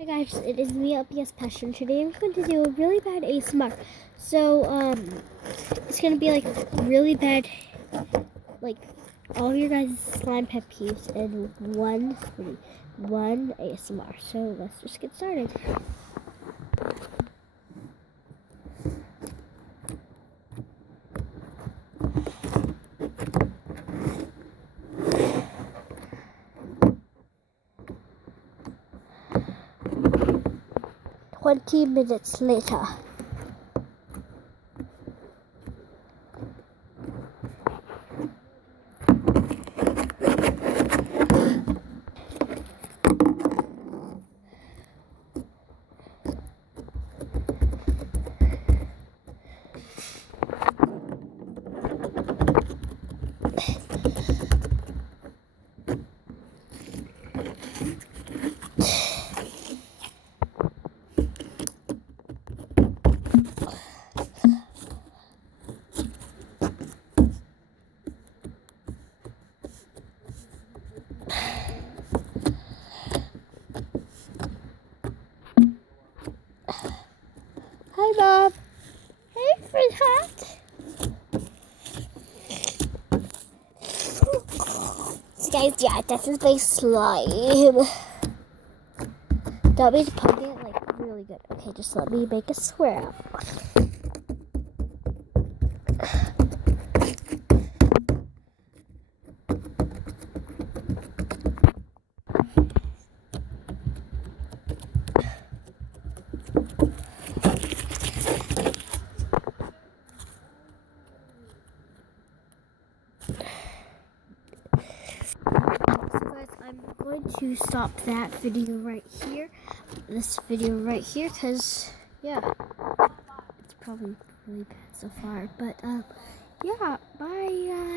Hi guys, it is me, LPS Passion. Today I'm going to do a really bad ASMR. So, it's going to be like really bad, like all of your guys' slime pet peeves in one ASMR. So let's just get started. "20 minutes later. Hi, Bob. Hey, Fred Hat. So guys, yeah, this is my slime. Got me to pump it like really good. Okay, just let me make a square. I'm going to stop that video right here, this video right here, because, yeah, it's probably really bad so far, but, yeah, bye,